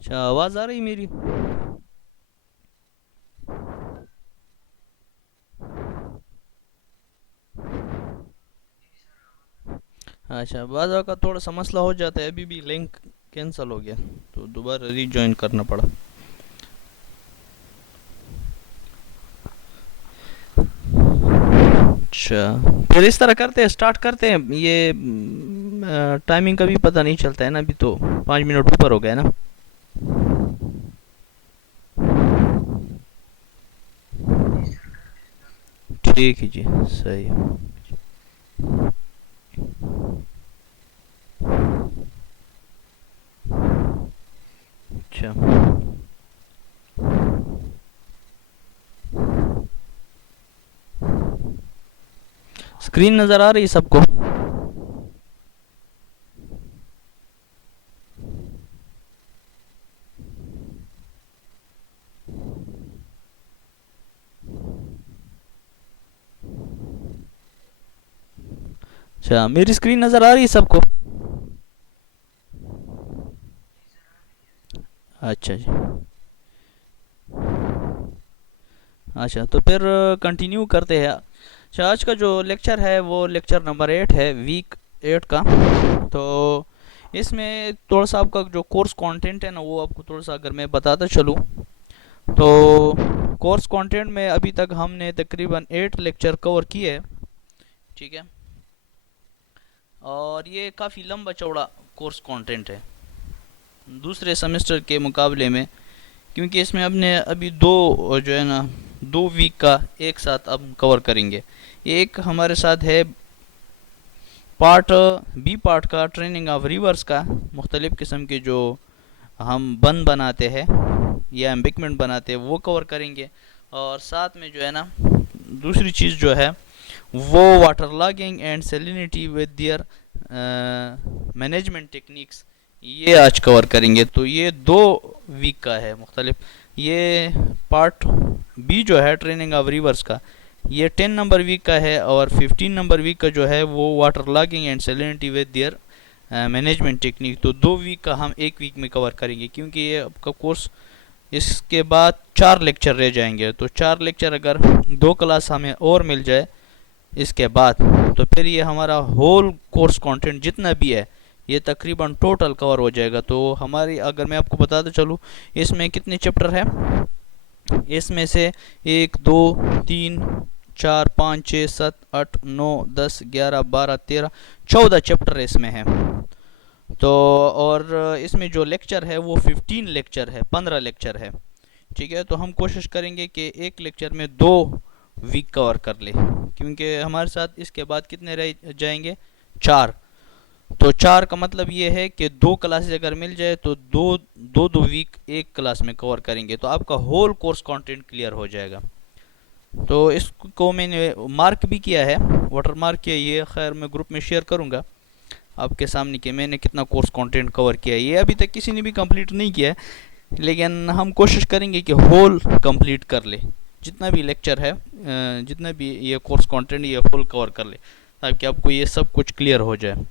अच्छा, आवाज़ आ रही मेरी? अच्छा, बाज़ का थोड़ा सा मसला हो जाता है। अभी भी लिंक कैंसिल हो गया तो दोबारा रीजॉइन करना पड़ा। अच्छा, फिर इस तरह करते हैं, स्टार्ट करते हैं ये। टाइमिंग का भी पता नहीं चलता है ना, अभी तो 5 मिनट ऊपर हो गया ना। ठीक है जी, सही है। अच्छा, स्क्रीन नज़र आ रही है सबको? अच्छा, मेरी स्क्रीन नज़र आ रही है सबको? अच्छा जी। अच्छा, तो फिर कंटिन्यू करते हैं। अच्छा, आज का जो लेक्चर है वो लेक्चर नंबर 8 है, वीक 8 का। तो इसमें थोड़ा सा आपका जो कोर्स कंटेंट है ना, वो आपको थोड़ा सा अगर मैं बताता चलूँ तो कोर्स कंटेंट में अभी तक हमने तकरीबन 8 लेक्चर कवर किए हैं। ठीक है, और ये काफ़ी लंबा चौड़ा कोर्स कंटेंट है दूसरे सेमेस्टर के मुकाबले में, क्योंकि इसमें हमने अभी दो जो है ना, 2 वीक का एक साथ अब कवर करेंगे। एक हमारे साथ है पार्ट बी पार्ट का, ट्रेनिंग ऑफ रिवर्स का, मुख्तलिफ़ किस्म के जो हम बन बनाते हैं या एम्बिकमेंट बनाते हैं वो कवर करेंगे। और साथ में जो है ना, दूसरी चीज़ जो है वो water logging and salinity with their management techniques, ये आज कवर करेंगे। तो ये 2 वीक का है मुख्तलिफ। ये पार्ट बी जो है ट्रेनिंग ऑफ रिवर्स का, ये 10 नंबर वीक का है, और 15 नंबर वीक का जो है वो water logging and salinity with their management technique. तो 2 वीक का हम एक वीक में कवर करेंगे, क्योंकि ये आपका कोर्स इसके बाद 4 लेक्चर रह जाएंगे। तो 4 लेक्चर अगर 2 क्लास हमें और मिल जाए इसके बाद, तो फिर ये हमारा होल कोर्स कंटेंट जितना भी है ये तकरीबन टोटल कवर हो जाएगा। तो हमारी, अगर मैं आपको बताता चलूँ, इसमें कितने चैप्टर है, इसमें से 1 2 3 4 5 6 7 8 9 10 11 12 13 14 चैप्टर इसमें है। तो और इसमें जो लेक्चर है वो 15 लेक्चर है, 15 लेक्चर है। ठीक है, तो हम कोशिश करेंगे कि एक लेक्चर में 2 वीक कवर कर ले, क्योंकि हमारे साथ इसके बाद कितने रह जाएंगे, 4। तो 4 का मतलब ये है कि 2 क्लासेस अगर मिल जाए तो दो दो 2 वीक एक क्लास में कवर करेंगे, तो आपका होल कोर्स कंटेंट क्लियर हो जाएगा। तो इसको मैंने मार्क भी किया है, वाटर मार्क किया, ये खैर मैं ग्रुप में शेयर करूँगा आपके सामने कि मैंने कितना कोर्स कंटेंट कवर किया है। ये अभी तक किसी ने भी कंप्लीट नहीं किया है, लेकिन हम कोशिश करेंगे कि होल कंप्लीट कर ले, जितना भी लेक्चर है, जितना भी ये कोर्स कंटेंट ये होल कवर कर ले, ताकि आपको ये सब कुछ क्लियर हो जाए।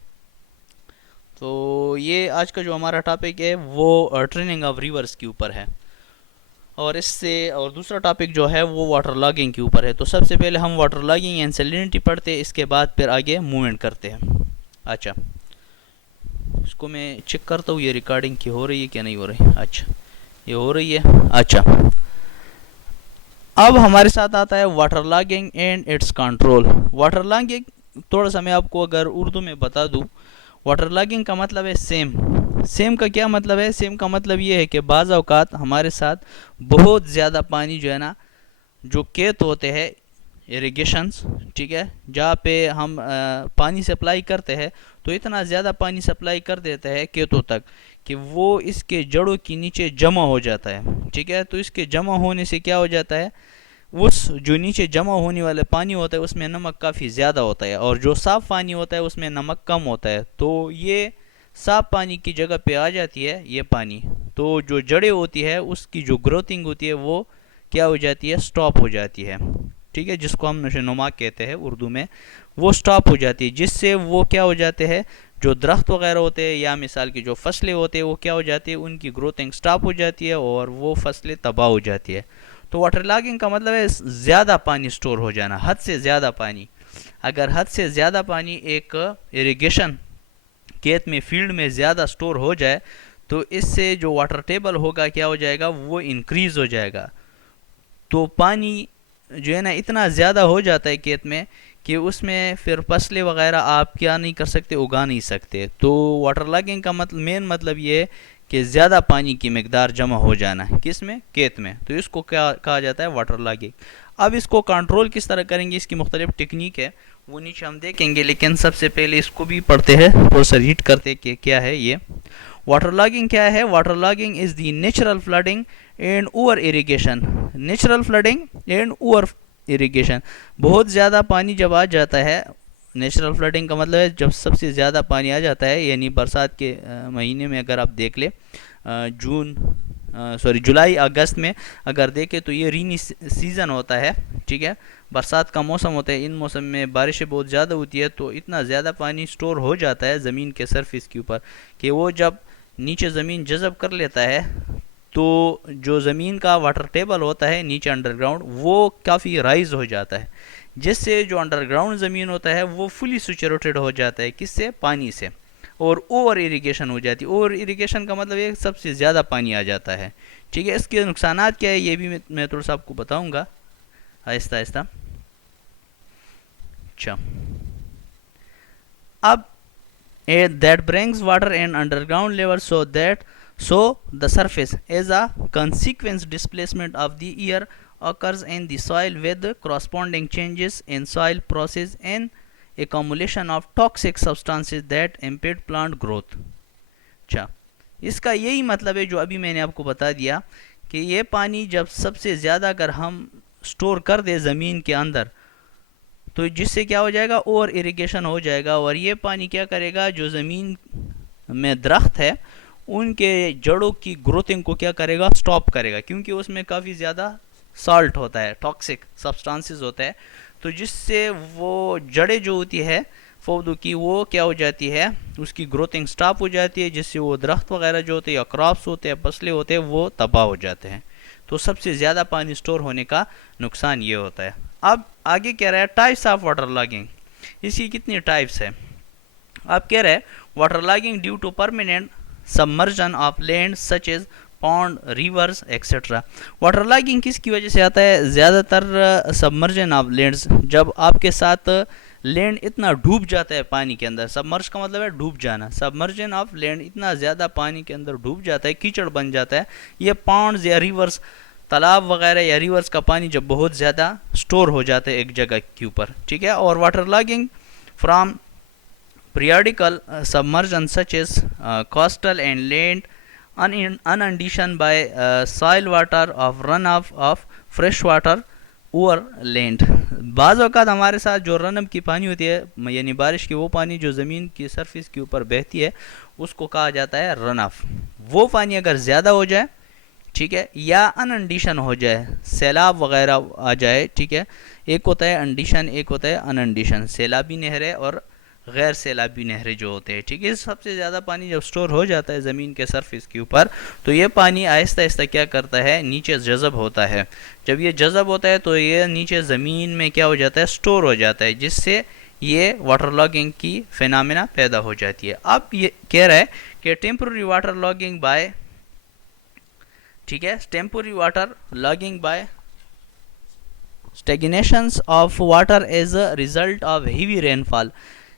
तो ये आज का जो हमारा टॉपिक है वो ट्रेनिंग ऑफ रिवर्स के ऊपर है, और इससे और दूसरा टॉपिक जो है वो वाटर लॉगिंग के ऊपर है। तो सबसे पहले हम वाटर लॉगिंग एंड सैलिनिटी पढ़ते हैं, इसके बाद फिर आगे मूवमेंट करते हैं। अच्छा, इसको मैं चेक करता हूँ ये रिकॉर्डिंग की हो रही है क्या नहीं हो रही। अच्छा, ये हो रही है। अच्छा, अब हमारे साथ आता है water logging and it's control. Water logging थोड़ा सा मैं आपको अगर उर्दू में बता दूं, वाटर लॉगिंग का मतलब है सेम। सेम का क्या मतलब है? सेम का मतलब ये है कि बाज़ औक़ात हमारे साथ बहुत ज़्यादा पानी जो है ना, जो खेत होते हैं इरिगेशंस, ठीक है, जहाँ पे हम पानी सप्लाई करते हैं, तो इतना ज़्यादा पानी सप्लाई कर देता है खेतों तक कि वो इसके जड़ों के नीचे जमा हो जाता है। ठीक है, तो इसके जमा होने से क्या हो जाता है, उस जो नीचे जमा होने वाला पानी होता है उसमें नमक काफ़ी ज़्यादा होता है, और जो साफ़ पानी होता है उसमें नमक कम होता है। तो ये साफ़ पानी की जगह पे आ जाती है ये पानी, तो जो जड़ें होती है उसकी जो ग्रोथिंग होती है वो क्या हो जाती है, स्टॉप हो जाती है। ठीक है, जिसको हम नशोनुमा कहते हैं उर्दू में, वो स्टॉप हो जाती है, जिससे वो क्या हो जाते हैं, जो दरख्त वगैरह होते हैं या मिसाल की जो फसलें होते हैं वो क्या हो जाती है, उनकी ग्रोथिंग स्टॉप हो जाती है और वो फसलें तबाह हो जाती है। तो वाटर लॉगिंग का मतलब है ज़्यादा पानी स्टोर हो जाना, हद से ज़्यादा पानी। अगर हद से ज़्यादा पानी एक इरिगेशन खेत में फील्ड में ज़्यादा स्टोर हो जाए तो इससे जो वाटर टेबल होगा क्या हो जाएगा, वो इंक्रीज़ हो जाएगा। तो पानी जो है ना इतना ज़्यादा हो जाता है खेत में कि उसमें फिर फसलें वगैरह आप क्या नहीं कर सकते, उगा नहीं सकते। तो वाटर लॉगिंग का मतलब मेन मतलब ये है कि ज़्यादा पानी की मिकदार जमा हो जाना है किस में, खेत में। तो इसको क्या कहा जाता है, वाटर लॉगिंग। अब इसको कंट्रोल किस तरह करेंगे, इसकी मुख्तलिफ टेक्निक है, वो नीचे हम देखेंगे, लेकिन सबसे पहले इसको भी पढ़ते हैं, थोड़ा सा रीड करते हैं कि क्या है ये। वाटर लॉगिंग क्या है? Water logging is the natural flooding and over irrigation. Natural flooding and over irrigation, बहुत ज़्यादा पानी जब आ जाता है, नेचुरल फ्लडिंग का मतलब है जब सबसे ज़्यादा पानी आ जाता है, यानी बरसात के महीने में अगर आप देख ले, जुलाई अगस्त में अगर देखें तो ये रेनी सीज़न होता है, ठीक है, बरसात का मौसम होता है। इन मौसम में बारिशें बहुत ज़्यादा होती है, तो इतना ज़्यादा पानी स्टोर हो जाता है ज़मीन के सरफेस के ऊपर कि वो जब नीचे ज़मीन जज़ब कर लेता है तो जो ज़मीन का वाटर टेबल होता है नीचे अंडरग्राउंड, वो काफ़ी राइज हो जाता है, जिससे जो अंडरग्राउंड ज़मीन होता है वो फुली सैचुरेटेड हो जाता है, किससे, पानी से, और ओवर इरिगेशन हो जाती है। ओवर इरिगेशन का मतलब ये सबसे ज़्यादा पानी आ जाता है, ठीक है। इसके नुकसानात क्या है ये भी मैं थोड़ा सा आपको बताऊँगा आहिस्ता आहिस्ता। अच्छा, अब that brings water in underground level so the surface as a consequence displacement of the air occurs in the soil with corresponding changes in soil process and accumulation of toxic substances that impede plant growth। अच्छा, इसका यही मतलब है जो अभी मैंने आपको बता दिया कि ये पानी जब सबसे ज़्यादा अगर हम स्टोर कर दे ज़मीन के अंदर तो जिससे क्या हो जाएगा, ओवर इरिगेशन हो जाएगा, और ये पानी क्या करेगा, जो ज़मीन में दरख्त है उनके जड़ों की ग्रोथिंग को क्या करेगा, स्टॉप करेगा, क्योंकि उसमें काफ़ी ज़्यादा साल्ट होता है, टॉक्सिक सब्सटेंसेस होता है, तो जिससे वो जड़ें जो होती है पौधों की वो क्या हो जाती है, उसकी ग्रोथिंग स्टॉप हो जाती है, जिससे वो दरख्त वगैरह जो होते हैं या क्रॉप्स होते हैं, फसलें होते हैं, वो तबाह हो जाते हैं। तो सबसे ज़्यादा पानी स्टोर होने का नुकसान ये होता है। अब आगे कह रहा है टाइप्स ऑफ वाटर लॉगिंग, इसकी कितनी टाइप्स है। अब कह रहा है water logging due to permanent submergence of land such as pond, rivers etcetera. Water logging किसकी वजह से आता है, ज़्यादातर सबमर्जन ऑफ लैंड्स, जब आपके साथ लैंड इतना डूब जाता है पानी के अंदर, सबमर्ज का मतलब है डूब जाना, सबमर्जन ऑफ लैंड इतना ज़्यादा पानी के अंदर डूब जाता है, कीचड़ बन जाता है, ये पॉन्ड्स या रिवर्स, तालाब वगैरह या रिवर्स का पानी जब बहुत ज़्यादा स्टोर हो जाता है एक जगह के ऊपर, ठीक है। और water logging from periodical submersion such as coastal and land inundation by soil water of runoff of fresh water over land। बाज़ औक़ात हमारे साथ जो रनअप की पानी होती है, यानी बारिश की वो पानी जो ज़मीन की सरफेस के ऊपर बहती है, उसको कहा जाता है रन ऑफ। वो पानी अगर ज़्यादा हो जाए, ठीक है, या अनअंडीशन हो जाए, सैलाब वगैरह आ जाए, ठीक है, एक होता है अंडीशन, एक होता है अनअंडीशन, सैलाबी नहरें और गैर सैलाबी नहरें जो होते हैं, ठीक है। सबसे ज़्यादा पानी जब स्टोर हो जाता है ज़मीन के सरफेस के ऊपर, तो ये पानी आहिस्ता आहिस्ता क्या करता है, नीचे जज़ब होता है। जब ये जज़ब होता है तो ये नीचे ज़मीन में क्या हो जाता है, स्टोर हो जाता है, जिससे ये वाटर लॉगिंग की फिनोमेना पैदा हो जाती है। अब ये कह रहा है कि टेम्पररी वाटर लॉगिंग बाय, ठीक है, temporary water logging by stagnations of water as a result of heavy rainfall.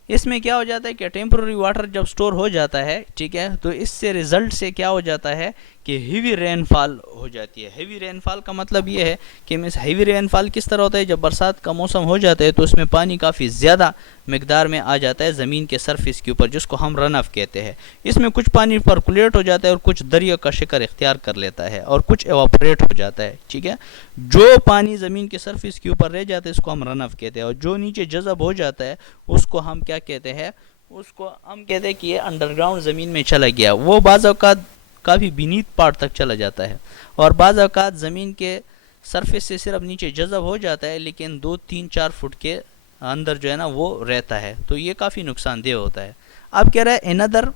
इसमें क्या हो जाता है कि टेम्पररी वाटर जब स्टोर हो जाता है, ठीक है, तो इससे रिजल्ट से क्या हो जाता है कि हेवी रेनफॉल हो जाती है। हेवी रेनफॉल का मतलब ये है कि मीन्स हेवी रेनफॉल किस तरह होता है, जब बरसात का मौसम हो जाता है तो उसमें पानी काफ़ी ज़्यादा मकदार में आ जाता है ज़मीन के सरफेस के ऊपर, जिसको हम रन ऑफ कहते हैं। इसमें कुछ पानी परकुलेट हो जाता है और कुछ दरिया का शिकार इख्तियार कर लेता है और कुछ एवापोरेट हो जाता है, ठीक है। जो पानी ज़मीन के सरफेस के ऊपर रह जाता है इसको हम रन ऑफ कहते हैं, और जो नीचे जज़ब हो जाता है उसको हम क्या कहते हैं, उसको हम कहते हैं कि ये अंडरग्राउंड ज़मीन में चला गया। वो बाज़ औक़ात काफ़ी बीनीत पार्ट तक चला जाता है, और बाज़ औक़ात ज़मीन के सरफेस से सिर्फ नीचे जज़ब हो जाता है, लेकिन 2, 3, 4 फुट के अंदर जो है ना वो रहता है, तो ये काफ़ी नुकसानदेह होता है। अब कह रहा है अनदर,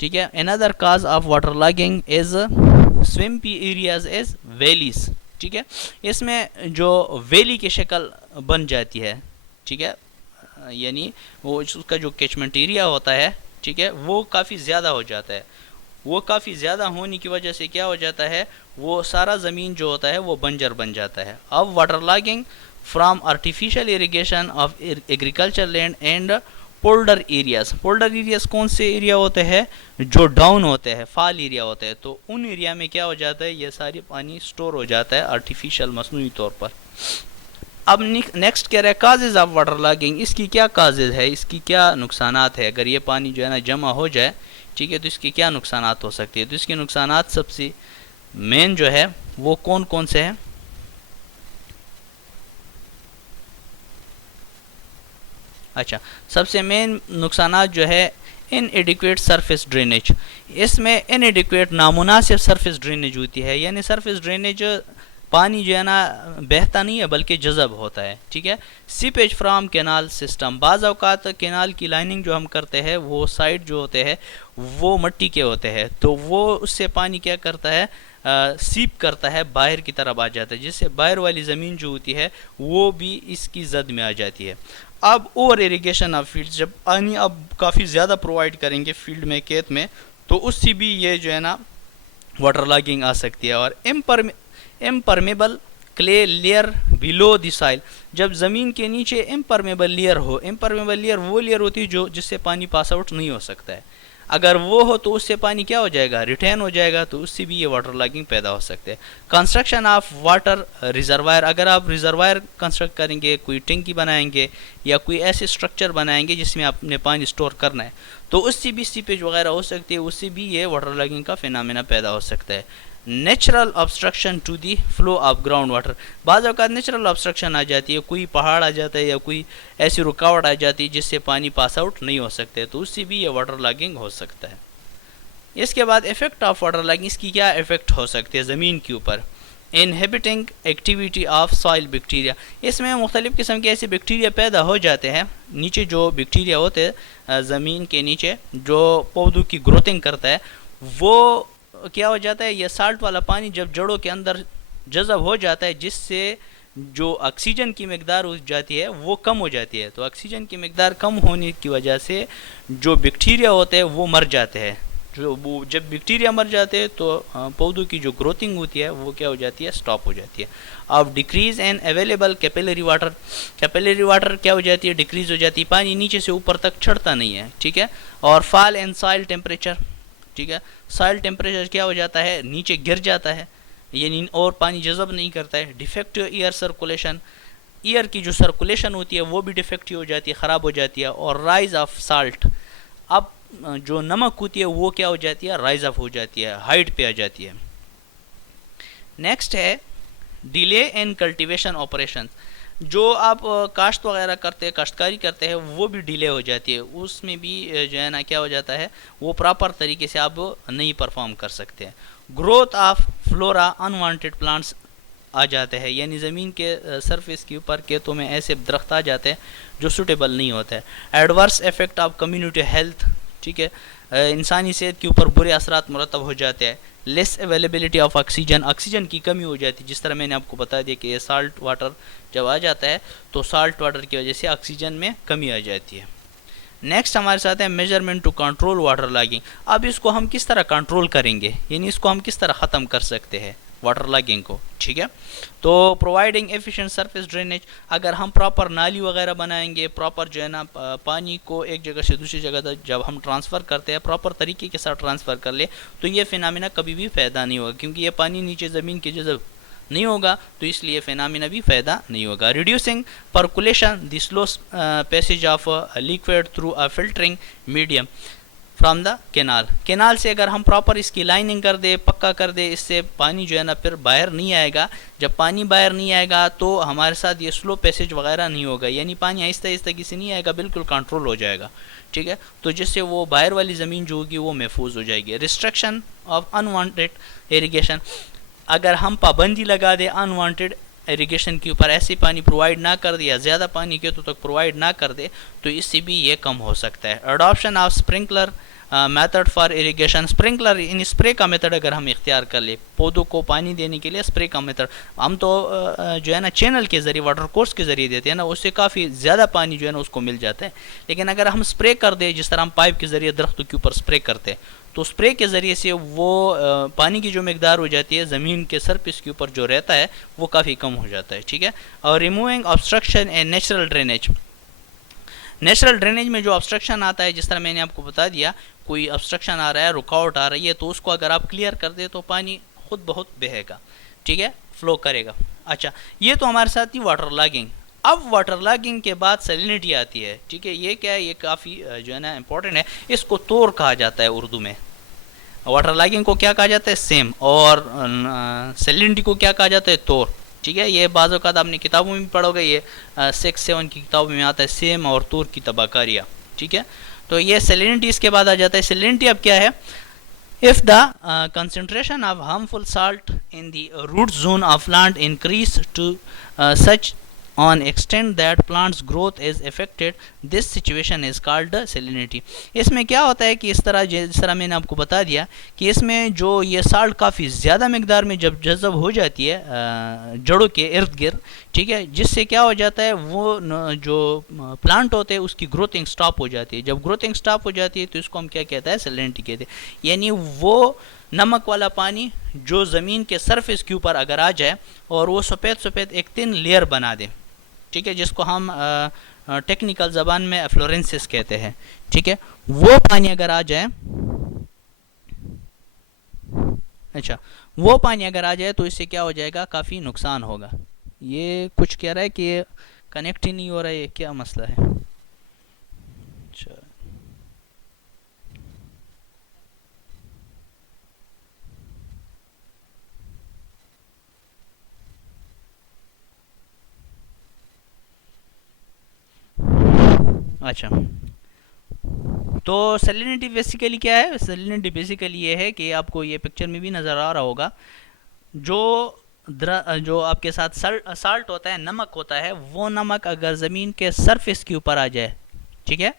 ठीक है, another cause of water logging is swampy areas is valleys, ठीक है, इसमें जो वैली की शक्ल बन जाती है, ठीक है, यानी वो उसका जो कैचमेंट एरिया होता है, ठीक है, वो काफ़ी ज़्यादा हो जाता है। वो काफ़ी ज़्यादा होने की वजह से क्या हो जाता है, वो सारा ज़मीन जो होता है वो बंजर बन जाता है। अब water logging from artificial irrigation of agriculture land and पोल्डर areas, पोल्डर areas कौन से एरिया होते हैं, जो डाउन होते हैं, फाल एरिया होते हैं, तो उन एरिया में क्या हो जाता है, ये सारी पानी स्टोर हो जाता है आर्टिफिशियल मसनूई तौर पर। अब नेक्स्ट कह रहा है काजेज ऑफ वाटर लॉगिंग, इसकी क्या काजेज है, इसकी क्या नुकसानात है, अगर ये पानी जो है ना जमा हो जाए, ठीक है, तो इसके क्या नुकसानात हो सकती है। तो इसके नुकसानात सबसे मेन जो है वो कौन कौन से हैं। अच्छा, सबसे मेन नुकसानात जो है इनएडिक्वेट सरफेस ड्रेनेज, इसमें इनएडिक्वेट नामुनासिब सरफेस ड्रेनेज होती है, यानी सरफेस ड्रेनेज पानी जो है ना बहता नहीं है बल्कि जज़ब होता है, ठीक है। सीपेज फ्राम कैनाल सिस्टम, बाज़ औक़ात कैनाल की लाइनिंग जो हम करते हैं वो साइड जो होते हैं वो मिट्टी के होते हैं, तो वो उससे पानी क्या करता है, सीप करता है, बाहर की तरफ आ जाता है, जिससे बाहर वाली ज़मीन जो होती है वो भी इसकी जद में आ जाती है। अब ओवर इरिगेशन ऑफ फील्ड, जब पानी अब काफ़ी ज़्यादा प्रोवाइड करेंगे फील्ड में, खेत में, तो उससे भी ये जो है ना वाटर लॉगिंग आ सकती है। और impermeable clay layer below the soil, जब ज़मीन के नीचे इम्परमेबल लेयर हो, इम्परमेबल लेयर वो लेयर होती है जो जिससे पानी पास आउट नहीं हो सकता है, अगर वो हो तो उससे पानी क्या हो जाएगा, रिटेन हो जाएगा, तो उससे भी ये वाटर लॉगिंग पैदा हो सकते हैं। कंस्ट्रक्शन ऑफ वाटर रिजर्वायर, अगर आप रिजर्वायर कंस्ट्रक्ट करेंगे, कोई टंकी बनाएंगे या कोई ऐसे स्ट्रक्चर बनाएंगे जिसमें आपने पानी स्टोर करना है, तो उससे भी सीपेज वगैरह हो सकती है, उससे भी ये वाटर लॉगिंग का फिनोमेना पैदा हो सकता है। Natural obstruction to the flow of ground water, बाज़ औक़ात नेचुरल ऑब्स्ट्रक्शन आ जाती है, कोई पहाड़ आ जाता है या कोई ऐसी रुकावट आ जाती है जिससे पानी पास आउट नहीं हो सकते, तो उससे भी ये वाटर लॉगिंग हो सकता है। इसके बाद इफ़ेक्ट ऑफ वाटर लॉगिंग, इसकी क्या इफ़ेक्ट हो सकती है ज़मीन के ऊपर। Inhibiting activity of soil bacteria, इसमें मुख्तलिफ़ किस्म के ऐसे बैक्टीरिया पैदा हो जाते हैं, नीचे जो बैक्टीरिया होते हैं ज़मीन के नीचे जो पौधों की ग्रोथिंग करता है, वो क्या हो जाता है, ये साल्ट वाला पानी जब जड़ों के अंदर जज़ब हो जाता है, जिससे जो ऑक्सीजन की मकदार हो जाती है वो कम हो जाती है, तो ऑक्सीजन की मकदार कम होने की वजह से जो बैक्टीरिया होते हैं वो मर जाते हैं, जो वो जब बैक्टीरिया मर जाते हैं तो पौधों की जो ग्रोथिंग होती है वो क्या हो जाती है, स्टॉप हो जाती है। अब decrease and available capillary water, capillary water क्या हो जाती है, डिक्रीज़ हो जाती है, पानी नीचे से ऊपर तक चढ़ता नहीं है, ठीक है। और फॉल एंड सॉइल टेम्परेचर, ठीक है, सॉइल टेम्परेचर क्या हो जाता है, नीचे गिर जाता है, यानी और पानी जज़ब नहीं करता है। डिफेक्टिव एयर सर्कुलेशन, एयर की जो सर्कुलेशन होती है वो भी डिफेक्टिव हो जाती है, ख़राब हो जाती है। और राइज ऑफ साल्ट, अब जो नमक होती है वो क्या हो जाती है, राइज ऑफ हो जाती है, हाइट पे आ जाती है। नेक्स्ट है डिले इन कल्टीवेशन ऑपरेशन, जो आप काश्त वगैरह करते हैं, काश्तकारी करते हैं, वो भी डिले हो जाती है, उसमें भी जो है ना क्या हो जाता है, वो प्रॉपर तरीके से आप नहीं परफॉर्म कर सकते हैं। Growth of flora, unwanted plants आ जाते हैं, यानी ज़मीन के सरफेस के ऊपर खेतों में ऐसे दरख्त आ जाते हैं जो सूटेबल नहीं होते हैं। Adverse effect of community health, ठीक है, इंसानी सेहत के ऊपर बुरे असरात मुरतब हो जाते हैं। Less availability of oxygen, oxygen की कमी हो जाती है, जिस तरह मैंने आपको बता दिया कि ये साल्ट वाटर जब आ जाता है तो साल्ट वाटर की वजह से ऑक्सीजन में कमी आ जाती है। नेक्स्ट हमारे साथ है measurement to control water logging, अब इसको हम किस तरह कंट्रोल करेंगे, यानी इसको हम किस तरह ख़त्म कर सकते हैं वाटर लॉगिंग को, ठीक है। तो प्रोवाइडिंग एफिशिएंट सरफेस ड्रेनेज, अगर हम प्रॉपर नाली वगैरह बनाएंगे, प्रॉपर जो है ना पानी को एक जगह से दूसरी जगह तक जब हम ट्रांसफ़र करते हैं प्रॉपर तरीके के साथ ट्रांसफ़र कर ले, तो ये फिनोमेना कभी भी पैदा नहीं होगा, क्योंकि ये पानी नीचे ज़मीन की जब नहीं होगा तो इसलिए फिनोमेना भी पैदा नहीं होगा। Reducing percolation, the slow passage of liquid through a filtering medium from the canal, canal से अगर हम प्रॉपर इसकी लाइनिंग कर दे, पक्का कर दे, इससे पानी जो है ना फिर बाहर नहीं आएगा। जब पानी बाहर नहीं आएगा तो हमारे साथ ये स्लो पैसेज वगैरह नहीं होगा, यानी पानी आहिस्ता आहिस्ता किसी नहीं आएगा, बिल्कुल कंट्रोल हो जाएगा, ठीक है। तो जिससे वो बाहर वाली ज़मीन जो होगी वो महफूज हो जाएगी। रिस्ट्रिक्शन ऑफ अनवांटेड इरिगेशन, अगर हम पाबंदी लगा दें अनवांटेड इरिगेशन के ऊपर ऐसे पानी प्रोवाइड ना कर दे या ज़्यादा पानी के तो तक प्रोवाइड ना कर दे, तो इससे भी ये कम हो सकता है। Adoption of sprinkler method for irrigation, sprinkler in spray का मेथड अगर हम इख्तियार कर ले पौधों को पानी देने के लिए, स्प्रे का मेथड हम तो जो है ना चैनल के ज़रिए, वाटर कोर्स के ज़रिए देते हैं ना, उससे काफ़ी ज़्यादा पानी जो है ना उसको मिल जाता है। लेकिन अगर हम स्प्रे कर दें, जिस तरह हम पाइप के ज़रिए दरख्तों के ऊपर स्प्रे करते हैं, तो स्प्रे के ज़रिए से वो पानी की जो मकदार हो जाती है ज़मीन के सरफेस के ऊपर जो रहता है वो काफ़ी कम हो जाता है, ठीक है। और removing obstruction and natural drainage, natural drainage में जो ऑब्स्ट्रक्शन आता है, जिस तरह मैंने आपको बता दिया, कोई ऑब्स्ट्रक्शन आ रहा है, रुकावट आ रही है, तो उसको अगर आप क्लियर कर दे तो पानी खुद बहुत बहेगा, ठीक है, फ्लो करेगा। अच्छा, ये तो हमारे साथ ही वाटर लॉगिंग। अब वाटर लॉगिंग के बाद सैलिनिटी आती है, ठीक है। ये क्या है, ये काफ़ी जो है ना इंपॉर्टेंट है। इसको तोड़ कहा जाता है उर्दू में। वाटर लॉगिंग को क्या कहा जाता है, सेम, और सैलिनिटी को क्या कहा जाता है, तोड़, ठीक है। ये बाज़ औक़ात आपने किताबों में भी पढ़ोगे, ये 6-7 की किताबों में आता है, सेम और तूर की तबाकारियाँ, ठीक है। तो ये सैलिनिटी इसके बाद आ जाता है। सैलिनिटी अब क्या है, if the concentration of harmful salt in the root zone of plant increase to such on extent that plants growth is affected, this situation is called salinity। इसमें क्या होता है कि इस तरह, जिस तरह मैंने आपको बता दिया कि इसमें जो ये साल्ट काफ़ी ज़्यादा मकदार में जब जज़ब हो जाती है जड़ों के इर्द गिर्द, ठीक है, जिससे क्या हो जाता है, वो जो प्लांट होते हैं उसकी ग्रोथिंग स्टॉप हो जाती है। जब ग्रोथिंग स्टॉप हो जाती है तो इसको हम क्या कहते हैं, सैलिनिटी कहते हैं। यानी वो नमक वाला पानी जो ज़मीन के सरफेस के ऊपर अगर आ जाए और वो सफ़ेद सफ़ेद एक थिन लेयर बना दे, ठीक है, जिसको हम टेक्निकल ज़बान में एफ्लोरेंसिस कहते हैं, ठीक है, वो पानी अगर आ जाए, अच्छा, वो पानी अगर आ जाए तो इससे क्या हो जाएगा, काफ़ी नुकसान होगा। ये कुछ कह रहा है कि ये कनेक्ट ही नहीं हो रहा है, ये क्या मसला है। अच्छा, अच्छा, तो सैलिनिटी बेसिकली क्या है, सैलिनिटी बेसिकली ये है कि आपको ये पिक्चर में भी नज़र आ रहा होगा, जो आपके साथ साल्ट होता है, नमक होता है, वो नमक अगर ज़मीन के सरफेस के ऊपर आ जाए, ठीक है,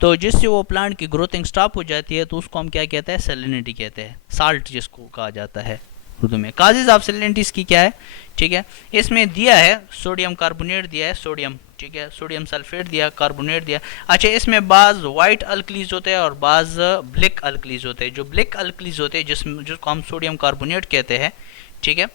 तो जिससे वो प्लांट की ग्रोथिंग स्टॉप हो जाती है, तो उसको हम क्या कहते हैं, सैलिनिटी कहते हैं, साल्ट जिसको कहा जाता है उर्दू में। काजेज ऑफ सैलिनिटी इसकी क्या है, ठीक है, इसमें दिया है सोडियम कार्बोनेट दिया है, सोडियम, ठीक है, सोडियम सल्फेट दिया, कार्बोनेट दिया। अच्छा, इसमें बाज़ वाइट अल्कलीज होते हैं और बाज़ ब्लैक अल्कलीज होते हैं। जो ब्लैक अल्कलीज होते हैं जिसको हम सोडियम कार्बोनेट कहते हैं, ठीक है,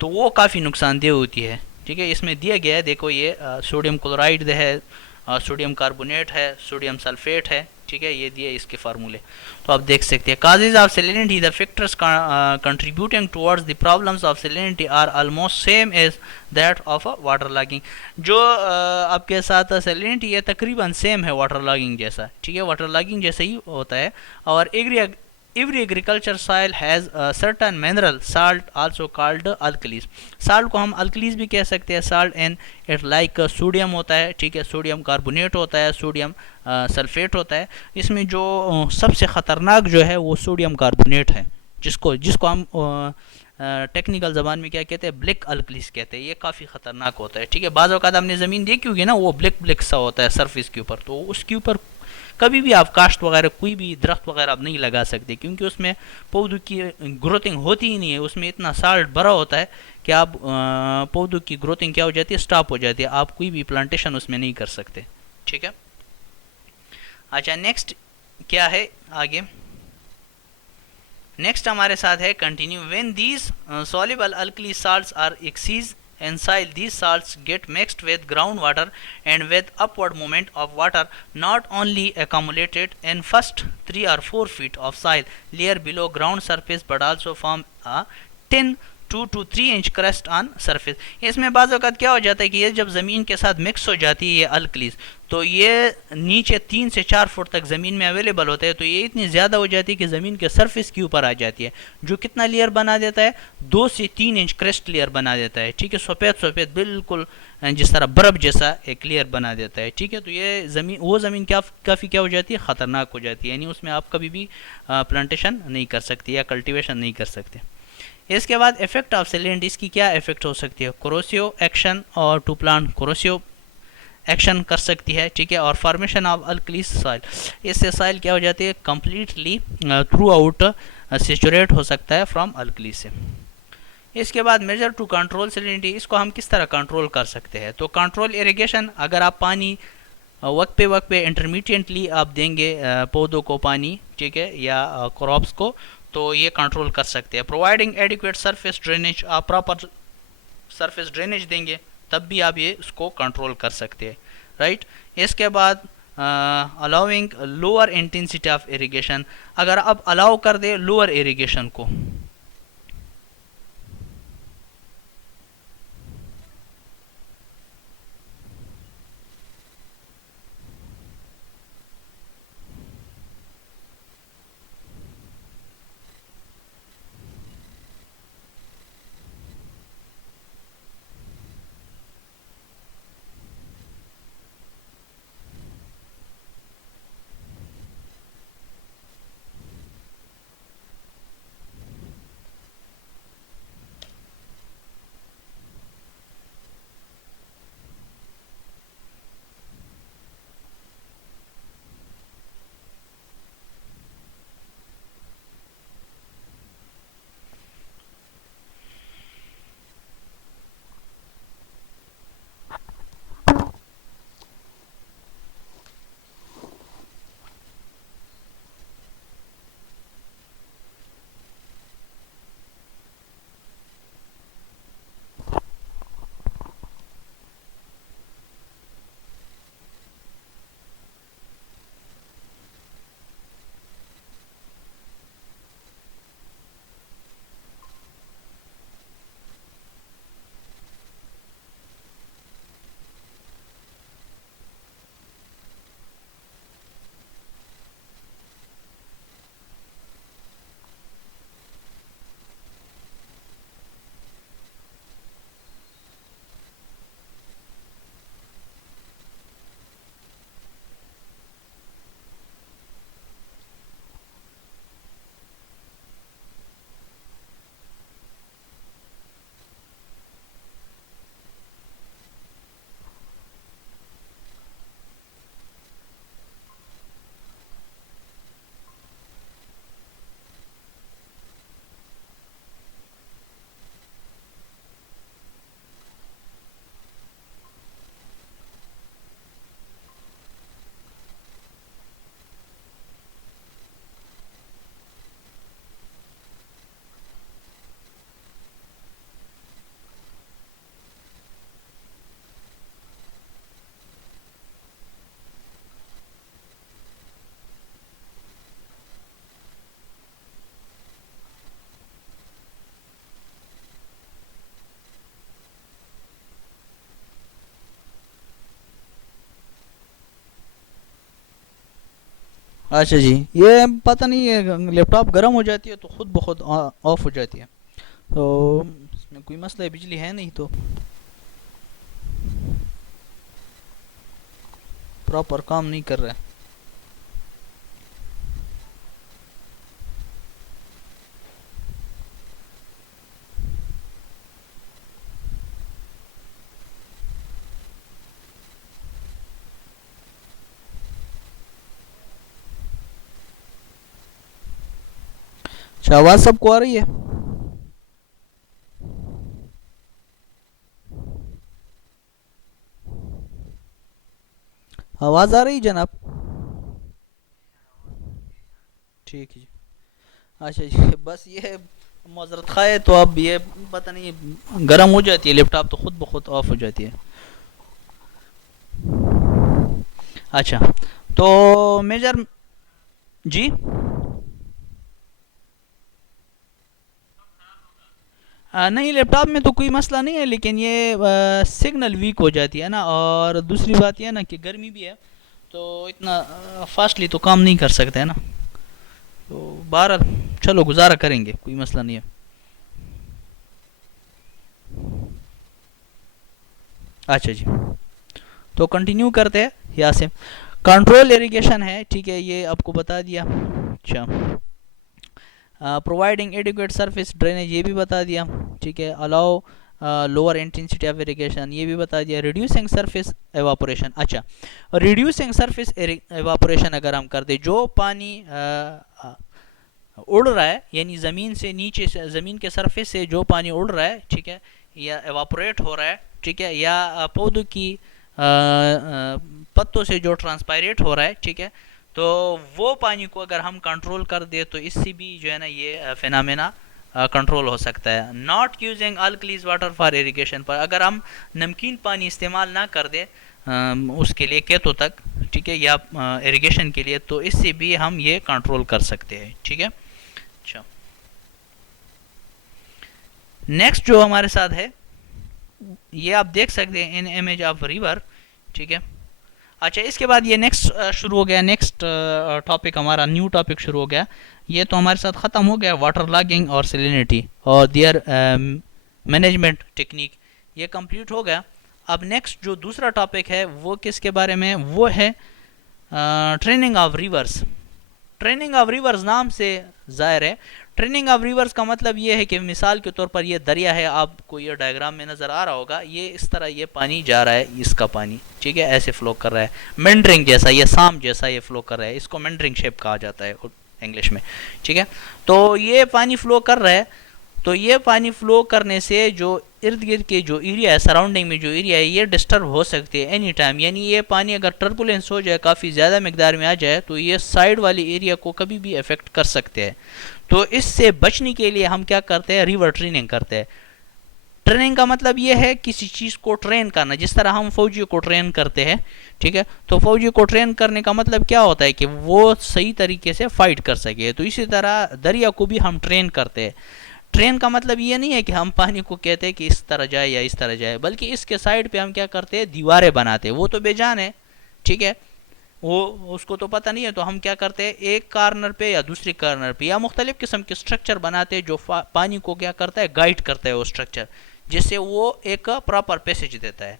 तो वो काफ़ी नुकसानदेह होती है, ठीक है। इसमें दिया गया है, देखो ये सोडियम क्लोराइड है, सोडियम कार्बोनेट है, सोडियम सल्फेट है, ठीक है, ये दिए इसके फार्मूले, तो आप देख सकते हैं। Causes of salinity, the factors contributing towards the problems of salinity are almost same as that of water logging. जो आपके साथ सैलिनिटी है तकरीबन सेम है वाटर लॉगिंग जैसा, ठीक है, वाटर लॉगिंग जैसा ही होता है। और every agriculture soil has a certain mineral salt also called alkalis। Salt को हम अल्कलीज भी कह सकते हैं, salt and it like sodium होता है, ठीक है, सोडियम कार्बोनेट होता है, सोडियम सल्फेट होता है। इसमें जो सबसे ख़तरनाक जो है वो सोडियम कार्बोनेट है, जिसको जिसको हम टेक्निकल ज़बान में क्या कहते हैं, ब्लैक अल्कलीज कहते हैं। ये काफ़ी ख़तरनाक होता है, ठीक है। बाज़ औक़ात आपने ज़मीन देखी होगी ना, वो ब्लैक ब्लैक सा होता है सरफेस के ऊपर, तो उसके ऊपर कभी भी आप काश्त वगैरह कोई भी दरख्त वगैरह आप नहीं लगा सकते, क्योंकि उसमें पौधों की ग्रोथिंग होती ही नहीं है। उसमें इतना साल्ट भरा होता है कि आप पौधों की ग्रोथिंग क्या हो जाती है, स्टॉप हो जाती है, आप कोई भी प्लांटेशन उसमें नहीं कर सकते, ठीक है। अच्छा, नेक्स्ट क्या है आगे, नेक्स्ट हमारे साथ है continue. When these soluble alkali salts are excess in soil, these salts get mixed with groundwater and with upward movement of water not only accumulated in first 3 or 4 feet of soil layer below ground surface but also form a 2 to 3 inch crust on surface. इसमें बाज़ वक़्त क्या हो जाता है कि ये जब ज़मीन के साथ मिक्स हो जाती है ये अल्कलीज, तो ये नीचे 3 से 4 फुट तक ज़मीन में अवेलेबल होता है, तो ये इतनी ज़्यादा हो जाती है कि ज़मीन के सरफेस के ऊपर आ जाती है, जो कितना लेयर बना देता है, 2 से 3 इंच क्रस्ट लेयर बना देता है, ठीक है, सफ़ेद सफ़ेद बिल्कुल जिस तरह बर्फ़ जैसा एक लेयर बना देता है, ठीक है। तो ये ज़मीन, वो ज़मीन काफ़ी क्या हो जाती है, ख़तरनाक हो जाती है, यानी उसमें आप कभी भी प्लांटेशन नहीं कर सकते या कल्टिवेशन नहीं कर सकते। इसके बाद इफेक्ट ऑफ सेलेंट, इसकी क्या इफेक्ट हो सकती है? कोरोसिव एक्शन और टू प्लांट कोरोसिव एक्शन कर सकती है, ठीक है। और फॉर्मेशन ऑफ अल्कली सॉइल, इससे सॉइल क्या हो जाती है? कम्प्लीटली थ्रू आउट सेचुरेट हो सकता है फ्रॉम अल्कली से। इसके बाद मेजर टू कंट्रोल सेलिनिटी, इसको हम किस तरह कंट्रोल कर सकते हैं? तो कंट्रोल इरिगेशन, अगर आप पानी वक्त पे इंटरमीडिएटली आप देंगे पौधों को पानी, ठीक है, या क्रॉप्स को, तो ये कंट्रोल कर सकते हैं। प्रोवाइडिंग एडिक्वेट सरफेस ड्रेनेज, आप प्रॉपर सरफेस ड्रेनेज देंगे तब भी आप ये उसको कंट्रोल कर सकते हैं, राइट। इसके बाद allowing lower intensity of irrigation, अगर आप अलाउ कर दे लोअर इरिगेशन को, अच्छा जी, ये पता नहीं है लैपटॉप गर्म हो जाती है तो खुद ब खुद ऑफ हो जाती है, तो इसमें कोई मसला है, बिजली है नहीं तो प्रॉपर काम नहीं कर रहा है। अच्छा, आवाज़ सबको आ रही है? आवाज़ आ रही है जनाब? ठीक है जी। अच्छा जी, बस ये माजरत खा है, तो अब ये पता नहीं गर्म हो जाती है लैपटॉप तो खुद ब खुद ऑफ हो जाती है। अच्छा, तो मेजर जी, नहीं लैपटॉप में तो कोई मसला नहीं है, लेकिन ये सिग्नल वीक हो जाती है ना, और दूसरी बात यह है ना कि गर्मी भी है, तो इतना फास्टली तो काम नहीं कर सकते है ना, तो बहरहाल चलो गुजारा करेंगे, कोई मसला नहीं है। अच्छा जी, तो कंटिन्यू करते हैं यहाँ से। कंट्रोल इरिगेशन है, ठीक है, ये आपको बता दिया। अच्छा, प्रोवाइडिंग एडिक्वेट सरफेस ड्रेनेज ये भी बता दिया, ठीक है। Allow lower intensity of irrigation ये भी बता दिया। रिड्यूसिंग सरफेस एवापोरेशन, अच्छा रिड्यूसिंग सरफेस एवापोरेशन अगर हम कर दे, जो पानी उड़ रहा है यानी ज़मीन से नीचे से, ज़मीन के सरफेस से जो पानी उड़ रहा है, ठीक है, या एवापोरेट हो रहा है, ठीक है, या पौधों की पत्तों से जो ट्रांसपायरेट हो रहा है, ठीक है, तो वो पानी को अगर हम कंट्रोल कर दे तो इससे भी जो है ना ये फिनोमेना कंट्रोल हो सकता है। Not using alkalis water for irrigation, पर अगर हम नमकीन पानी इस्तेमाल ना कर दे उसके लिए खेतों तक, ठीक है, या इरिगेशन के लिए, तो इससे भी हम ये कंट्रोल कर सकते हैं, ठीक है। अच्छा, नेक्स्ट जो हमारे साथ है ये आप देख सकते हैं इन इमेज ऑफ रिवर, ठीक है। अच्छा, इसके बाद ये नेक्स्ट शुरू हो गया, नेक्स्ट टॉपिक हमारा न्यू टॉपिक शुरू हो गया। ये तो हमारे साथ ख़त्म हो गया, वाटर लॉगिंग और सैलिनिटी और देयर मैनेजमेंट टेक्निक, ये कंप्लीट हो गया। अब नेक्स्ट जो दूसरा टॉपिक है वो किसके बारे में, वो है training of reverse. Training of reverse नाम से ज़ाहिर है, ट्रेनिंग ऑफ रिवर्स का मतलब ये है कि मिसाल के तौर पर ये दरिया है, आपको ये डायग्राम में नज़र आ रहा होगा, ये इस तरह ये पानी जा रहा है, इसका पानी, ठीक है, ऐसे फ्लो कर रहा है, मेंडरिंग जैसा, ये साम जैसा ये फ्लो कर रहा है, इसको मेंडरिंग शेप कहा जाता है इंग्लिश में, ठीक है। तो ये पानी फ्लो कर रहा है, तो ये पानी फ्लो करने से जो इर्द गिर्द के जो एरिया है, सराउंडिंग में जो एरिया है, ये डिस्टर्ब हो सकती है एनी टाइम। यानी ये पानी अगर टर्बुलेंस हो जाए, काफ़ी ज़्यादा मकदार में आ जाए, तो ये साइड वाली एरिया को कभी भी अफेक्ट कर सकते हैं। तो इससे बचने के लिए हम क्या करते हैं, रिवर ट्रेनिंग करते हैं। ट्रेनिंग का मतलब ये है किसी चीज़ को ट्रेन करना, जिस तरह हम फौजियों को ट्रेन करते हैं, ठीक है, तो फौजियों को ट्रेन करने का मतलब क्या होता है कि वो सही तरीके से फाइट कर सके। तो इसी तरह दरिया को भी हम ट्रेन करते हैं। ट्रेन का मतलब ये नहीं है कि हम पानी को कहते हैं कि इस तरह जाए या इस तरह जाए, बल्कि इसके साइड पे हम क्या करते हैं, दीवारें बनाते हैं। वो तो बेजान है, ठीक है, वो उसको तो पता नहीं है, तो हम क्या करते हैं, एक कार्नर पे या दूसरी कार्नर पे या मुख्तलिफ किस्म के स्ट्रक्चर बनाते हैं जो पानी को क्या करता है, गाइड करता है वो स्ट्रक्चर, जिससे वो एक प्रॉपर पैसेज देता है।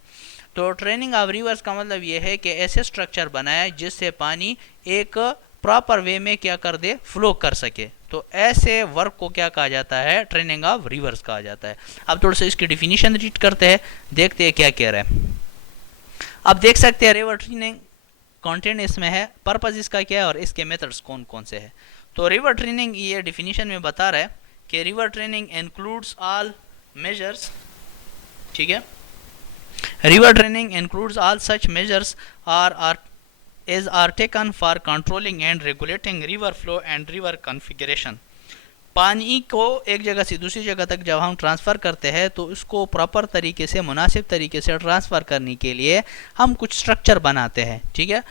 तो ट्रेनिंग ऑफ रिवर्स का मतलब ये है कि ऐसे स्ट्रक्चर बनाए जिससे पानी एक प्रॉपर वे में क्या कर दे, फ्लो कर सके। तो ऐसे वर्क को क्या कहा जाता है, ट्रेनिंग ऑफ रिवर्स कहा जाता है। अब थोड़ा सा इसकी डिफिनीशन रीड करते हैं, देखते हैं क्या कह रहा है। अब देख सकते हैं रिवर ट्रेनिंग कंटेंट इसमें है, पर्पस इसका क्या है और इसके मेथड्स कौन कौन से हैं। तो रिवर ट्रेनिंग ये डिफिनीशन में बता रहा है कि river training includes all measures, ठीक है, river training includes all such measures are taken for controlling and regulating river flow and river configuration। पानी को एक जगह से दूसरी जगह तक जब हम ट्रांसफ़र करते हैं तो उसको प्रॉपर तरीके से, मुनासिब तरीके से ट्रांसफ़र करने के लिए हम कुछ स्ट्रक्चर बनाते हैं, ठीक है।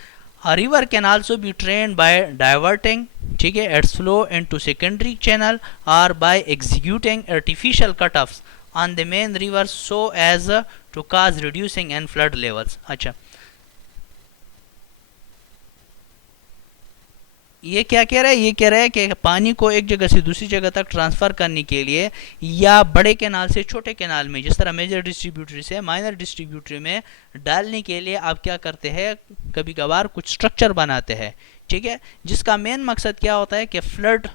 A river can also be trained by diverting, ठीक है, its flow into secondary channel or by executing artificial cutoffs on the main river so as to cause reducing and flood levels। अच्छा, ये क्या कह रहा है, ये कह रहा है कि पानी को एक जगह से दूसरी जगह तक ट्रांसफ़र करने के लिए या बड़े कैनाल से छोटे कैनाल में, जिस तरह मेजर डिस्ट्रीब्यूटरी से माइनर डिस्ट्रीब्यूटरी में डालने के लिए आप क्या करते हैं, कभी कभार कुछ स्ट्रक्चर बनाते हैं, ठीक है, जिसका मेन मकसद क्या होता है कि फ्लड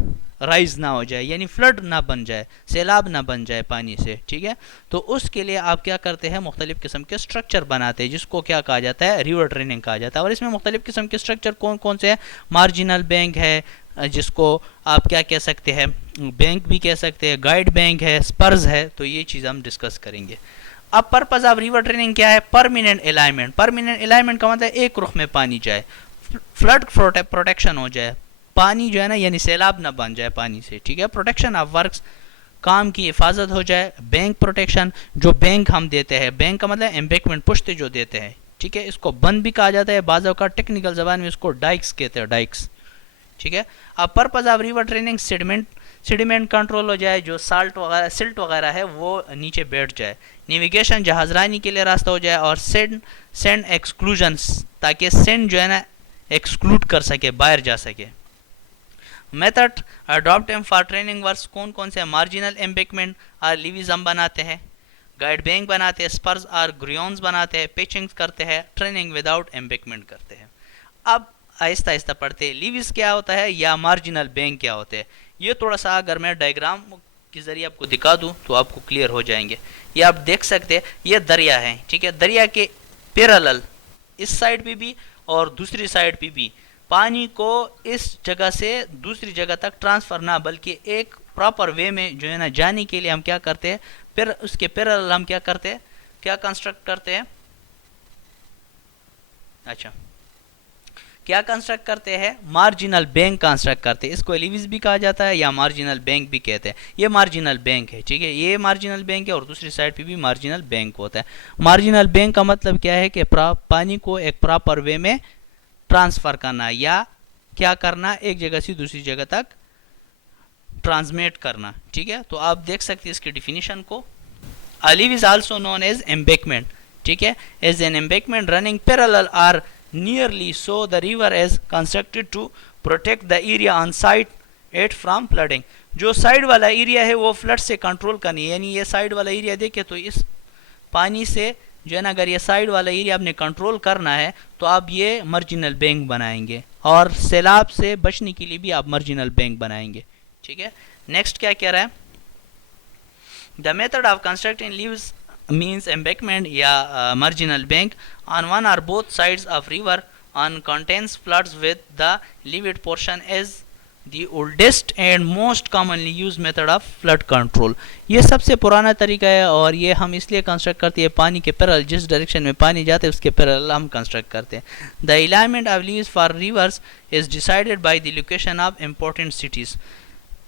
राइज ना हो जाए, यानी फ्लड ना बन जाए, सैलाब ना बन जाए पानी से, ठीक है। तो उसके लिए आप क्या करते हैं, मुख्तलिफ किस्म के स्ट्रक्चर बनाते हैं, जिसको क्या कहा जाता है, रिवर ट्रेनिंग कहा जाता है। और इसमें मुख्तलिफ किस्म के स्ट्रक्चर कौन कौन से हैं, मार्जिनल बैंक है, जिसको आप क्या कह सकते हैं, बैंक भी कह सकते हैं, गाइड बैंक है, स्पर्स है, तो ये चीज़ हम डिस्कस करेंगे। अब पर्पज़ ऑफ रिवर ट्रेनिंग क्या है, परमानेंट अलाइनमेंट। परमानेंट अलाइनमेंट का मतलब एक रुख में पानी जाए, फ्लड प्रोटेक्शन हो जाए, पानी जो है ना यानी सैलाब ना बन जाए पानी से, ठीक है, प्रोटेक्शन ऑफ वर्क्स, काम की हिफाजत हो जाए, बैंक प्रोटेक्शन, जो बैंक हम देते हैं, बैंक का मतलब एम्बैंकमेंट, पुश्ते जो देते हैं, ठीक है, इसको बंद भी कहा जाता है, बाज़ों का टेक्निकल ज़बान में इसको डाइक्स कहते हैं, डाइक्स, ठीक है। अब purpose of river training sediment control हो जाए, जो सिल्ट वगैरह है वो नीचे बैठ जाए, नेविगेशन जहाजरानी के लिए रास्ता हो जाए, और सेंड एक्सक्लूजन्स, ताकि सेंड जो है ना एक्सक्लूड कर सके, बाहर जा सके। Method adopt for training works कौन कौन से, मार्जिनल एम्बैंकमेंट और लीवीज हम बनाते हैं, गाइड बैंक बनाते हैं, स्पर्स और ग्रियोन्स बनाते हैं, पिचिंग करते हैं, ट्रेनिंग विदाउट एम्बैंकमेंट करते हैं। अब आहिस्ता आहिस्ता पढ़ते हैं, लीवीज क्या होता है या मार्जिनल बैंक क्या होते हैं। ये थोड़ा सा अगर मैं डायग्राम के जरिए आपको दिखा दूं तो आपको क्लियर हो जाएंगे। ये आप देख सकते हैं, ये दरिया है, ठीक है। दरिया के पैरेलल इस साइड पे भी और दूसरी साइड पे भी पानी को इस जगह से दूसरी जगह तक ट्रांसफर ना बल्कि एक प्रॉपर वे में जो है ना जाने के लिए हम क्या करते हैं, फिर उसके पैरेलल हम क्या करते हैं, क्या कंस्ट्रक्ट करते हैं, अच्छा क्या कंस्ट्रक्ट करते हैं, मार्जिनल बैंक कंस्ट्रक्ट करते हैं। इसको एलिविस भी कहा जाता है या मार्जिनल बैंक भी कहते हैं। ये मार्जिनल बैंक है, ठीक है, ये मार्जिनल बैंक है और दूसरी साइड पे भी मार्जिनल बैंक होता है। मार्जिनल बैंक का मतलब क्या है कि पानी को एक प्रॉपर वे में ट्रांसफर करना या क्या करना, एक जगह से दूसरी जगह तक ट्रांसमिट करना, ठीक है। तो आप देख सकते हैं इसकी डिफिनीशन को। A levee is also known as embankment, ठीक है, as an embankment running parallel or nearly so the river is constructed to protect the area on site it from flooding। जो साइड वाला एरिया है वो फ्लड से control करनी है, यानी ये साइड वाला एरिया देखे तो इस पानी से जो है ना अगर ये साइड वाला एरिया आपने कंट्रोल करना है तो आप ये मार्जिनल बैंक बनाएंगे और सैलाब से बचने के लिए भी आप मार्जिनल बैंक बनाएंगे, ठीक है। नेक्स्ट क्या कह रहा है, the method of constructing leaves means embankment या marginal bank on one or both sides of river on contains floods with the leeward portion as the oldest and most commonly used method of flood control। ये सबसे पुराना तरीका है और ये हम इसलिए कंस्ट्रक्ट करते हैं पानी के पैरेलल, जिस डायरेक्शन में पानी जाते हैं उसके पैरेलल हम कंस्ट्रक्ट करते हैं। The alignment of leaves for reverse is decided by the location of important cities.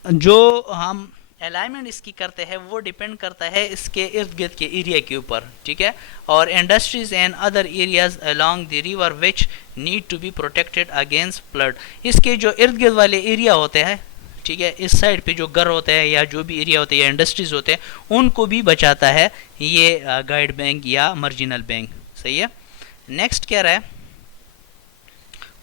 जो हम अलाइनमेंट इसकी करते हैं वो डिपेंड करता है इसके इर्द गिर्द के एरिया के ऊपर, ठीक है। और industries and other areas along the river which need to be protected against flood. इसके जो इर्द गिर्द वाले एरिया होते हैं, ठीक है, इस साइड पे जो घर होते हैं या जो भी एरिया होते हैं या इंडस्ट्रीज होते हैं उनको भी बचाता है ये गाइड बैंक या मार्जिनल बैंक, सही है। नेक्स्ट क्या रहा है,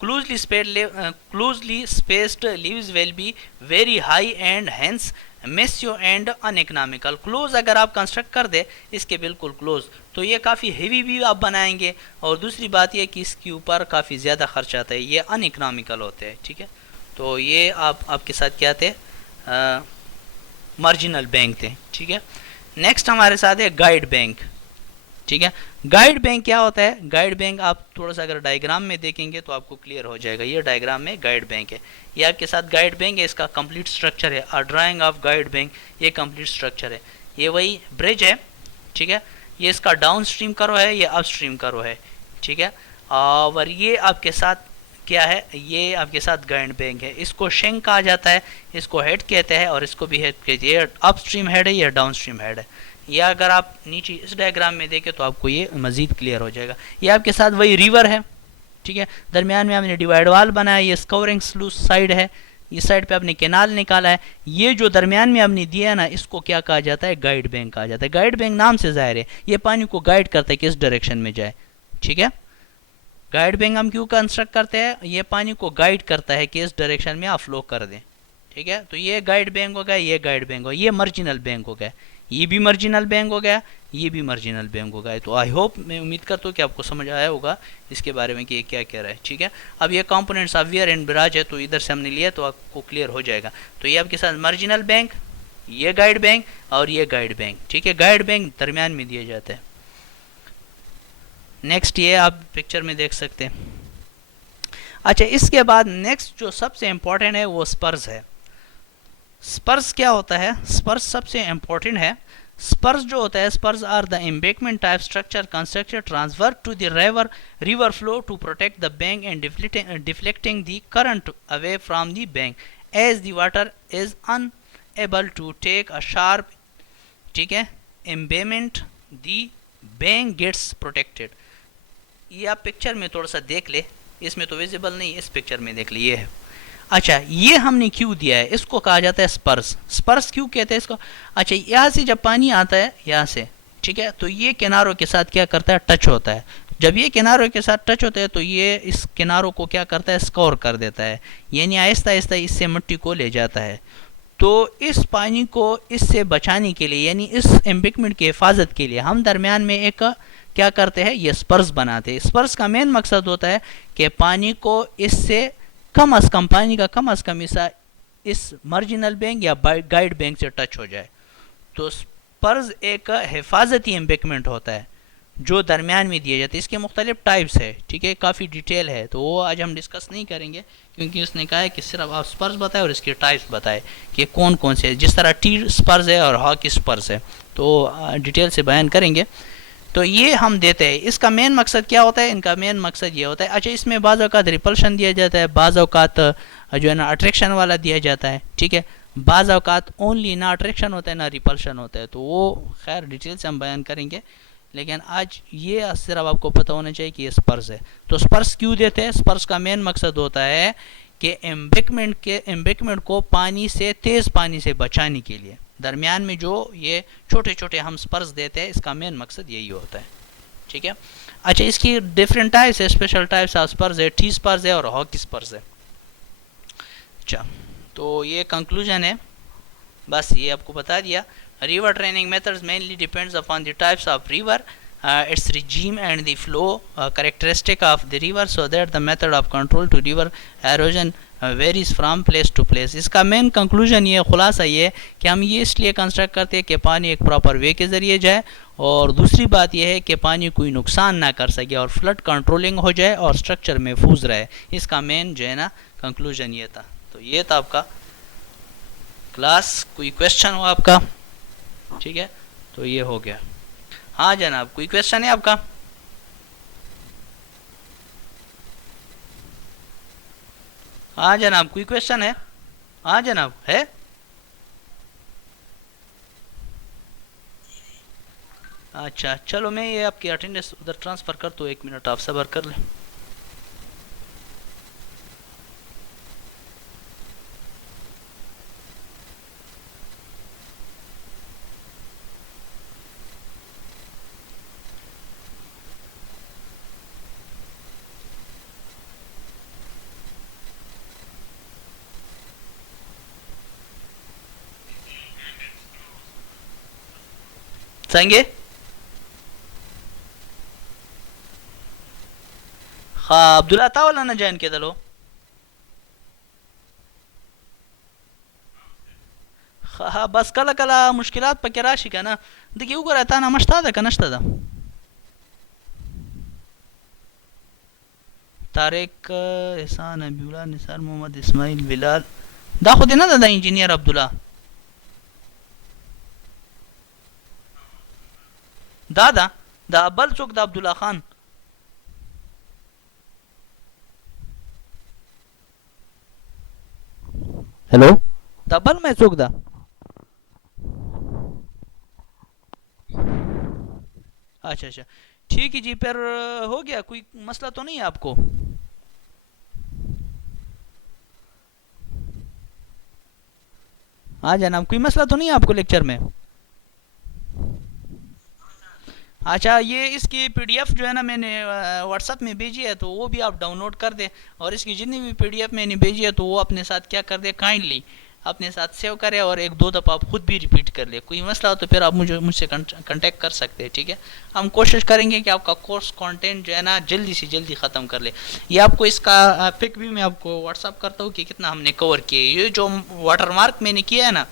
closely spaced leaves will be very high and hence messy and uneconomical। Close अगर आप कंस्ट्रक्ट कर दे इसके बिल्कुल क्लोज तो ये काफ़ी हेवी भी आप बनाएंगे और दूसरी बात ये कि इसके ऊपर काफ़ी ज़्यादा खर्च आता है, ये अनइकनॉमिकल होते हैं, ठीक है। तो ये आपके साथ क्या थे, मार्जिनल बैंक थे, ठीक है। नेक्स्ट हमारे साथ है गाइड बैंक, ठीक है। गाइड बैंक क्या होता है, गाइड बैंक आप थोड़ा सा अगर डायग्राम में देखेंगे तो आपको क्लियर हो जाएगा। ये डायग्राम में गाइड बैंक है, ये आपके साथ गाइड बैंक है, इसका कंप्लीट स्ट्रक्चर है। अ ड्राइंग ऑफ गाइड बैंक, ये कंप्लीट स्ट्रक्चर है। ये वही ब्रिज है, ठीक है, ये इसका डाउन स्ट्रीम करो है, ये अप स्ट्रीम करो है, ठीक है। और ये आपके साथ क्या है, ये आपके साथ गाइड बैंक है। इसको शेंक कहा जाता है, इसको हेड कहते हैं और इसको भी हेड कहते हैं। ये अप स्ट्रीम हेड है, ये डाउन स्ट्रीम हेड है। या अगर आप नीचे इस डायग्राम में देखें तो आपको ये मज़ीद क्लियर हो जाएगा। ये आपके साथ वही रिवर है, ठीक है, दरमियान में आपने डिवाइड वाल बनाया, ये स्कवरिंग स्लूस साइड है, इस साइड पे आपने कैनाल निकाला है। ये जो दरमियान में आपने दिया है ना, इसको क्या कहा जाता है, गाइड बैंक कहा जाता है। गाइड बैंक नाम से जाहिर है ये पानी को गाइड करता है किस डायरेक्शन में जाए, ठीक है। गाइड बैंक हम क्यों कंस्ट्रक्ट करते हैं, ये पानी को गाइड करता है कि इस डायरेक्शन में आप फ्लो कर दें, ठीक है। तो ये गाइड बैंक हो गया, ये गाइड बैंक हो गया, ये मार्जिनल बैंक हो गया, ये भी मार्जिनल बैंक हो गया, ये भी मार्जिनल बैंक हो गया। तो आई होप, मैं उम्मीद करता हूँ कि आपको समझ आया होगा इसके बारे में कि ये क्या कह रहा है, ठीक है। अब ये components of wear and barrage है तो इधर से हमने लिया तो आपको क्लियर हो जाएगा। तो ये आपके साथ मार्जिनल बैंक, ये गाइड बैंक और ये गाइड बैंक, ठीक है। गाइड बैंक दरमियान में दिए जाते हैं। नेक्स्ट ये आप पिक्चर में देख सकते हैं। अच्छा, इसके बाद नेक्स्ट जो सबसे इम्पोर्टेंट है वो स्पर्स है। स्पर्स क्या होता है, स्पर्स सबसे इम्पोर्टेंट है। स्पर्स जो होता है, spurs are the embankment type structure constructed transfer to the river flow to protect the bank and deflecting the current away from the bank as the water is unable to take a sharp, ठीक है, embankment the bank gets protected. ये आप picture में थोड़ा सा देख ले, इसमें तो विजिबल नहीं, इस पिक्चर में देख ले, ये है। अच्छा, ये हमने क्यों दिया है, इसको कहा जाता है स्पर्स। स्पर्स क्यों कहते हैं इसको, अच्छा, यहाँ से जब पानी आता है यहाँ से, ठीक है, तो ये किनारों के साथ क्या करता है, टच होता है। जब ये किनारों के साथ टच होता है तो ये इस किनारों को क्या करता है, स्कोर कर देता है, यानी आहिस्ता आहिस्ता इससे मिट्टी को ले जाता है। तो इस पानी को इससे बचाने के लिए, यानी इस एम्बैंकमेंट की हिफाजत के लिए हम दरमियान में एक क्या करते हैं, ये स्पर्स बनाते हैं। स्पर्स का मेन मकसद होता है कि पानी को इससे कम अज़ कम, पानी का कम अज़ कम हिस्सा इस मार्जिनल बैंक या गाइड बैंक से टच हो जाए। तो स्पर्ज एक हिफाजती एम्बैंकमेंट होता है जो दरमियान में दिए जाते हैं। इसके मुख्तलिफ टाइप्स है, ठीक है, काफ़ी डिटेल है, तो वो आज हम डिस्कस नहीं करेंगे क्योंकि उसने कहा है कि सिर्फ आप स्पर्स बताए और इसके टाइप्स बताए कि कौन कौन से है। जिस तरह टी स्पर्स है और हॉकी स्पर्स है तो डिटेल से बयान करेंगे। तो ये हम देते हैं। इसका मेन मकसद क्या होता है? इनका मेन मकसद ये होता है, अच्छा इसमें बाज़ औक़ात रिपल्शन दिया जाता है, बाज़ औक़ात जो है ना अट्रैक्शन वाला दिया जाता है, ठीक है, बाज़ औक़ात ओनली ना अट्रैक्शन होता है ना रिपल्शन होता है, तो वो खैर डिटेल से हम बयान करेंगे। लेकिन आज ये सिर्फ आपको पता होना चाहिए कि ये स्पर्स है। तो स्पर्स क्यों देते हैं? स्पर्स का मेन मकसद होता है कि एम्बैंकमेंट को पानी से, तेज़ पानी से बचाने के लिए दरमियान में जो ये छोटे छोटे हम स्पर्स देते हैं, इसका मेन मकसद यही होता है, ठीक है। अच्छा, इसकी डिफरेंट टाइप्स है, स्पेशल टाइप्स ऑफ स्पर्स है, टी स्पर्स है और हॉकी स्पर्स है। अच्छा, तो ये कंक्लूजन है, बस ये आपको बता दिया। River training methods mainly depends upon the types of river, its regime and the flow characteristic of the river, so that the method of control to river erosion varies from place to place। इसका main conclusion ये, खुलासा ये कि हम ये इसलिए construct करते हैं कि पानी एक प्रॉपर वे के ज़रिए जाए, और दूसरी बात यह है कि पानी कोई नुकसान ना कर सके और फ्लड कंट्रोलिंग हो जाए और स्ट्रक्चर महफूज रहे। इसका मेन जो है ना कंक्लूजन ये था। तो ये था आपका क्लास। कोई क्वेश्चन हो आपका? ठीक है, तो ये हो गया। हाँ जनाब, कोई क्वेश्चन है आपका? हाँ जनाब, कोई क्वेश्चन है? हाँ जनाब, है? अच्छा चलो, मैं ये आपकी अटेंडेंस उधर ट्रांसफ़र कर दूँ, 1 मिनट आप सब्र कर लें। संगे हाँ अब्दुल्ला तावला ना जैन के दलो हाँ बस कला कला मुश्किलात पके राशि का ना देखिए ऊपर रहता ना मश्ता था का नश्ता था तारिक एहसान अब्दुल्ला निसार मोहम्मद इस्माइल बिलाल दा खुद ना दादा इंजीनियर अब्दुल्ला दादा दा बल चौक दा अब्दुल्ला खान हेलो दा बल मैं चौक दा अच्छा अच्छा ठीक है जी। फिर हो गया, कोई मसला तो नहीं है आपको? हाँ जनाब, कोई मसला तो नहीं है आपको लेक्चर में? अच्छा, ये इसकी पीडीएफ जो है ना मैंने व्हाट्सएप में भेजी है, तो वो भी आप डाउनलोड कर दें, और इसकी जितनी भी पीडीएफ मैंने भेजी है तो वो अपने साथ क्या कर दे, काइंडली अपने साथ सेव करें और 1-2 दफ़ा आप खुद भी रिपीट कर ले। कोई मसला हो तो फिर आप मुझसे कांटेक्ट कर सकते हैं, ठीक है। हम कोशिश करेंगे कि आपका कोर्स कंटेंट जो है ना जल्दी से जल्दी ख़त्म कर ले। ये आपको इसका पिक भी मैं आपको व्हाट्सअप करता हूँ कि कितना हमने कवर किया है। ये जो वाटर मार्क मैंने किया है ना,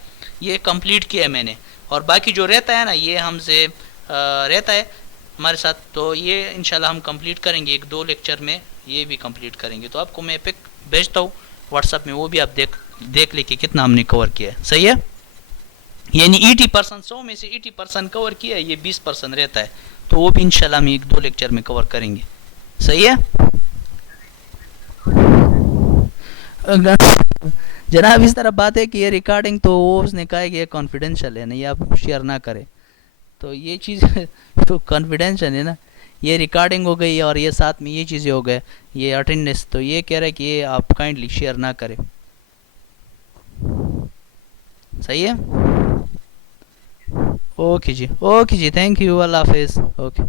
ये कम्प्लीट किया है मैंने, और बाकी जो रहता है ना ये हमसे रहता है हमारे साथ, तो ये इंशाल्लाह हम कंप्लीट करेंगे 1-2 लेक्चर में, ये भी कंप्लीट करेंगे। तो आपको मैं पिक भेजता हूँ व्हाट्सएप में, वो भी आप देख ले कि कितना हमने कवर किया है। सही है, यानी 80% 100 में से 80% कवर किया है, ये 20% रहता है, तो वो भी इंशाल्लाह हम 1-2 लेक्चर में कवर करेंगे। सही है जनाब, इस तरह बात है कि ये रिकॉर्डिंग तो वो उसने कहा है कि ये कॉन्फिडेंशियल है, नहीं आप शेयर ना करें, तो ये चीज़ तो कॉन्फिडेंशियल है ना। ये रिकॉर्डिंग हो गई और ये साथ में ये चीज़ें हो गए, ये अटेंडेंस, तो ये कह रहा है कि ये आप काइंडली शेयर ना करें। सही है, ओके जी, थैंक यू, अल्लाह हाफिज़, ओके।